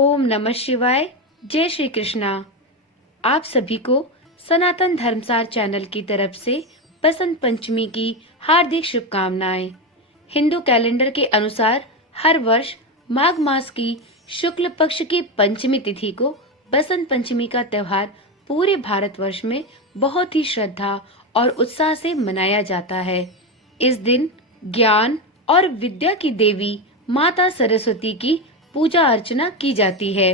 ओम नमः शिवाय। जय श्री कृष्णा। आप सभी को सनातन धर्मसार चैनल की तरफ से बसंत पंचमी की हार्दिक शुभकामनाएं। हिंदू कैलेंडर के अनुसार हर वर्ष माघ मास की शुक्ल पक्ष की पंचमी तिथि को बसंत पंचमी का त्योहार पूरे भारतवर्ष में बहुत ही श्रद्धा और उत्साह से मनाया जाता है। इस दिन ज्ञान और विद्या की देवी माता सरस्वती की पूजा अर्चना की जाती है।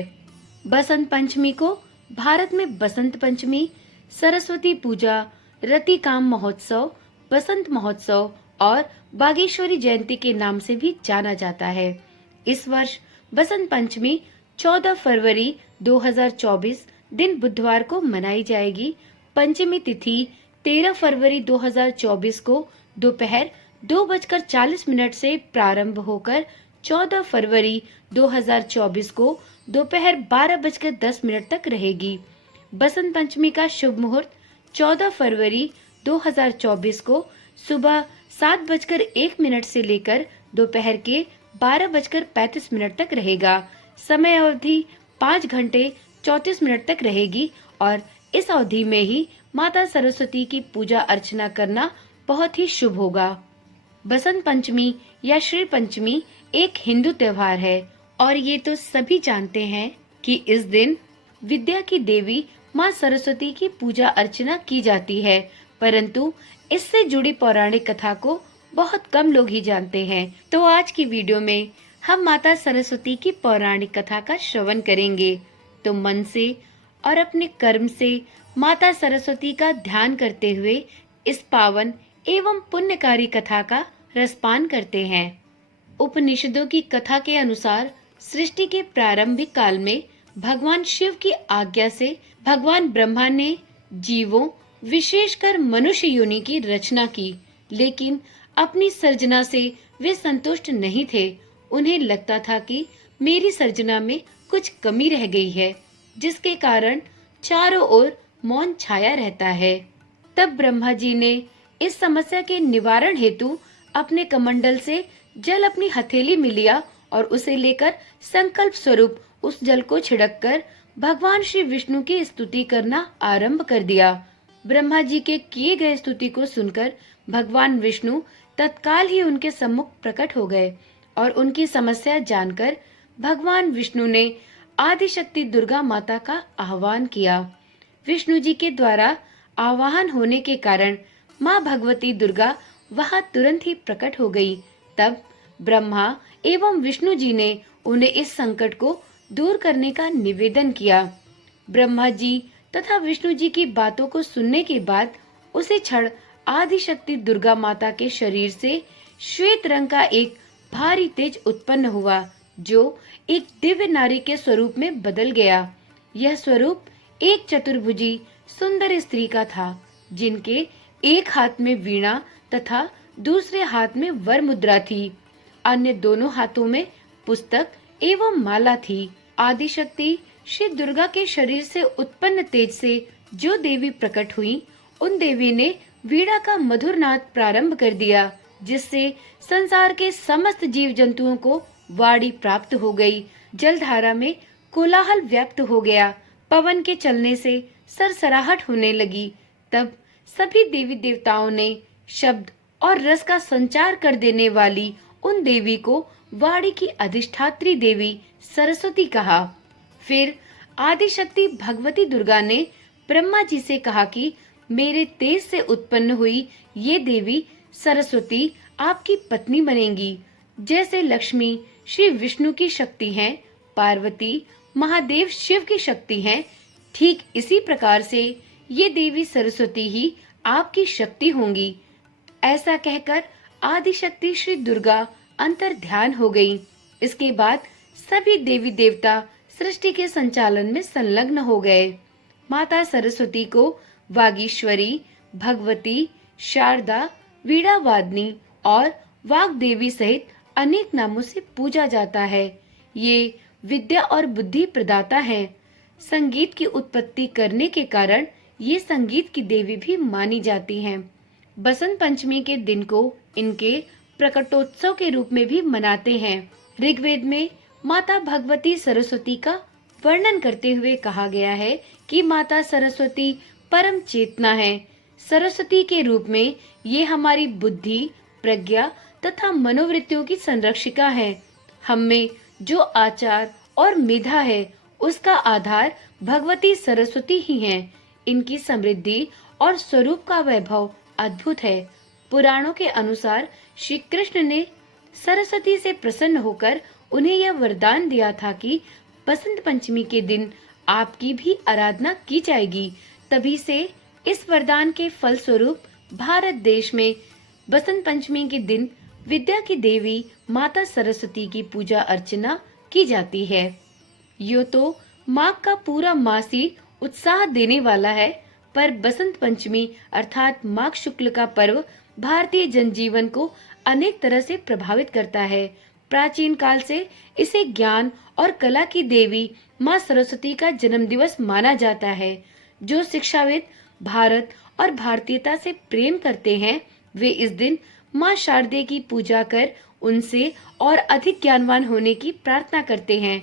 बसंत पंचमी को भारत में बसंत पंचमी, सरस्वती पूजा, रतिकाम महोत्सव, बसंत महोत्सव और बागेश्वरी जयंती के नाम से भी जाना जाता है। इस वर्ष बसंत पंचमी 14 फरवरी 2024 दिन बुधवार को मनाई जाएगी। पंचमी तिथि 13 फरवरी 2024 को दोपहर 2:40 से प्रारंभ होकर 14 फरवरी 2024 को दोपहर 12:10 तक रहेगी। बसंत पंचमी का शुभ मुहूर्त 14 फरवरी 2024 को सुबह 7:01 से लेकर दोपहर के 12:35 तक रहेगा। समय अवधि 5 घंटे 34 मिनट तक रहेगी और इस अवधि में ही माता सरस्वती की पूजा अर्चना करना बहुत ही शुभ होगा। बसंत पंचमी या श्री पंचमी एक हिंदू त्योहार है और ये तो सभी जानते हैं कि इस दिन विद्या की देवी माँ सरस्वती की पूजा अर्चना की जाती है, परंतु इससे जुड़ी पौराणिक कथा को बहुत कम लोग ही जानते हैं। तो आज की वीडियो में हम माता सरस्वती की पौराणिक कथा का श्रवण करेंगे। तो मन से और अपने कर्म से माता सरस्वती का ध्यान करते हुए इस पावन एवं पुण्यकारी कथा का रसपान करते हैं। उपनिषदों की कथा के अनुसार सृष्टि के प्रारंभिक काल में भगवान शिव की आज्ञा से भगवान ब्रह्मा ने जीवों, विशेषकर मनुष्य योनि की रचना की, लेकिन अपनी सर्जना से वे संतुष्ट नहीं थे। उन्हें लगता था कि मेरी सर्जना में कुछ कमी रह गई है, जिसके कारण चारों ओर मौन छाया रहता है। तब ब्रह्मा जी ने इस समस्या के निवारण हेतु अपने कमंडल से जल अपनी हथेली में लिया और उसे लेकर संकल्प स्वरूप उस जल को छिड़ककर भगवान श्री विष्णु की स्तुति करना आरंभ कर दिया। ब्रह्मा जी के किए गए स्तुति को सुनकर भगवान विष्णु तत्काल ही उनके सम्मुख प्रकट हो गए और उनकी समस्या जानकर भगवान विष्णु ने आदिशक्ति दुर्गा माता का आह्वान किया। विष्णु जी के द्वारा आवाहन होने के कारण माँ भगवती दुर्गा वहां तुरंत ही प्रकट हो गई। तब ब्रह्मा एवं विष्णु जी ने उन्हें इस संकट को दूर करने का निवेदन किया। ब्रह्मा जी तथा विष्णु जी की बातों को सुनने के बाद उसी क्षण आदिशक्ति दुर्गा माता के शरीर से श्वेत रंग का एक भारी तेज उत्पन्न हुआ, जो एक दिव्य नारी के स्वरूप में बदल गया। यह स्वरूप एक चतुर्भुजी सुंदर स्त्री का था, जिनके एक हाथ में वीणा तथा दूसरे हाथ में वर मुद्रा थी। अन्य दोनों हाथों में पुस्तक एवं माला थी। आदिशक्ति श्री दुर्गा के शरीर से उत्पन्न तेज से जो देवी प्रकट हुई, उन देवी ने वीणा का मधुर नाद प्रारंभ कर दिया, जिससे संसार के समस्त जीव जंतुओं को वाणी प्राप्त हो गई। जलधारा में कोलाहल व्याप्त हो गया। पवन के चलने से सरसराहट होने लगी। तब सभी देवी देवताओं ने शब्द और रस का संचार कर देने वाली उन देवी को वाणी की अधिष्ठात्री देवी सरस्वती कहा। फिर आदिशक्ति भगवती दुर्गा ने ब्रह्मा जी से कहा कि मेरे तेज से उत्पन्न हुई ये देवी सरस्वती आपकी पत्नी बनेंगी। जैसे लक्ष्मी श्री विष्णु की शक्ति हैं, पार्वती महादेव शिव की शक्ति हैं, ठीक इसी प्रकार से ये देवी सरस्वती ही आपकी शक्ति होंगी। ऐसा कहकर आदिशक्ति श्री दुर्गा अंतर ध्यान हो गई। इसके बाद सभी देवी देवता सृष्टि के संचालन में संलग्न हो गए। माता सरस्वती को वागीश्वरी, भगवती, शारदा, वीणा वादनी और वाग देवी सहित अनेक नामों से पूजा जाता है। ये विद्या और बुद्धि प्रदाता है। संगीत की उत्पत्ति करने के कारण ये संगीत की देवी भी मानी जाती हैं। बसंत पंचमी के दिन को इनके प्रकटोत्सव के रूप में भी मनाते हैं। ऋग्वेद में माता भगवती सरस्वती का वर्णन करते हुए कहा गया है कि माता सरस्वती परम चेतना है। सरस्वती के रूप में ये हमारी बुद्धि, प्रज्ञा तथा मनोवृत्तियों की संरक्षिका है। हम में जो आचार और मेधा है, उसका आधार भगवती सरस्वती ही है। इनकी समृद्धि और स्वरूप का वैभव अद्भुत है। पुराणों के अनुसार श्री कृष्ण ने सरस्वती से प्रसन्न होकर उन्हें यह वरदान दिया था कि बसंत पंचमी के दिन आपकी भी आराधना की जाएगी। तभी से इस वरदान के फल स्वरूप भारत देश में बसंत पंचमी के दिन विद्या की देवी माता सरस्वती की पूजा अर्चना की जाती है। यो तो माघ का पूरा मास ही उत्साह देने वाला है, पर बसंत पंचमी अर्थात माघ शुक्ल का पर्व भारतीय जनजीवन को अनेक तरह से प्रभावित करता है। प्राचीन काल से इसे ज्ञान और कला की देवी माँ सरस्वती का जन्म दिवस माना जाता है। जो शिक्षाविद भारत और भारतीयता से प्रेम करते हैं, वे इस दिन माँ शारदे की पूजा कर उनसे और अधिक ज्ञानवान होने की प्रार्थना करते हैं।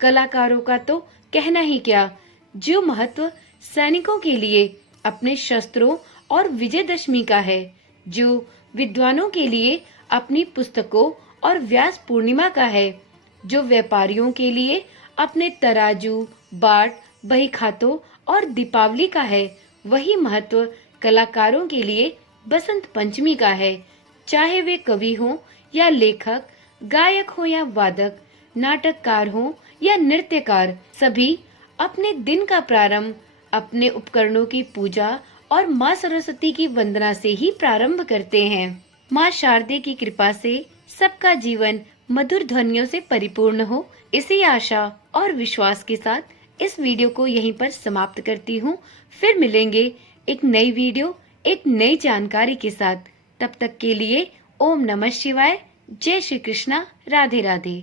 कलाकारों का तो कहना ही क्या, जो महत्व सैनिकों के लिए अपने शस्त्रों और विजयदशमी का है, जो विद्वानों के लिए अपनी पुस्तकों और व्यास पूर्णिमा का है, जो व्यापारियों के लिए अपने तराजू, बाट, बहीखातों और दीपावली का है, वही महत्व कलाकारों के लिए बसंत पंचमी का है। चाहे वे कवि हों या लेखक, गायक हो या वादक, नाटककार हो या नृत्यकार, सभी अपने दिन का प्रारंभ अपने उपकरणों की पूजा और माँ सरस्वती की वंदना से ही प्रारंभ करते हैं। माँ शारदे की कृपा से सबका जीवन मधुर ध्वनियों से परिपूर्ण हो, इसी आशा और विश्वास के साथ इस वीडियो को यहीं पर समाप्त करती हूँ। फिर मिलेंगे एक नई वीडियो, एक नई जानकारी के साथ। तब तक के लिए ओम नमः शिवाय, जय श्री कृष्णा, राधे राधे।